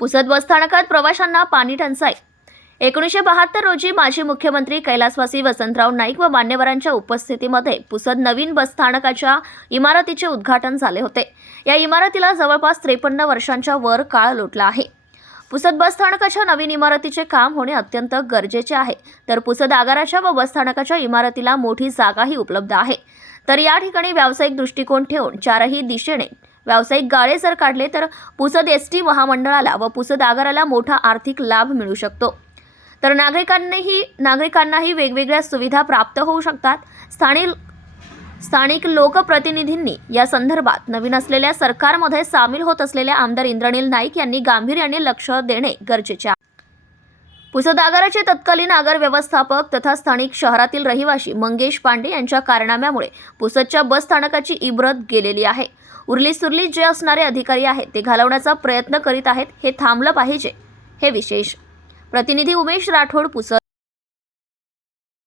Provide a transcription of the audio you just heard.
पुसद बसस्थानकात प्रवाशांना पाणी टंचाई. एकोणीसशे बहात्तर रोजी माजी मुख्यमंत्री कैलासवासी वसंतराव नाईक व मान्यवरांच्या उपस्थितीमध्ये पुसद नवीन बसस्थानकाच्या इमारतीचे उद्घाटन झाले होते. या इमारतीला जवळपास त्रेपन्न वर्षांच्या वर काळ लोटला आहे. पुसद बसस्थानकाच्या नवीन इमारतीचे काम होणे अत्यंत गरजेचे आहे. तर पुसद आगाराच्या व बसस्थानकाच्या इमारतीला मोठी जागाही उपलब्ध आहे. तर या ठिकाणी व्यावसायिक दृष्टिकोन ठेवून चारही दिशेने व्यावसायिक गाळे जर काढले तर पुसद एस टी महामंडळाला व पुसद आगाराला मोठा आर्थिक लाभ मिळू शकतो. तर नागरिकांनीही नागरिकांनाही वेगवेगळ्या सुविधा प्राप्त होऊ शकतात. स्थानिक स्थानिक लोकप्रतिनिधींनी या संदर्भात नवीन असलेल्या सरकारमध्ये सामील होत असलेल्या आमदार इंद्रनील नाईक यांनी गांभीर्याने लक्ष देणे गरजेचे आहे. पुसदागाराचे तत्कालीन आगार व्यवस्थापक तथा स्थानिक शहरातील रहिवासी मंगेश पांडे यांच्या कारनाम्यामुळे पुसदच्या बस स्थानकाची इब्रत गेलेली आहे. उरली सुरली जे असणारे अधिकारी आहेत ते घालवण्याचा प्रयत्न करीत आहेत हे थांबलं पाहिजे. हे विशेष. प्रतिनिधी उमेश राठोड पुसद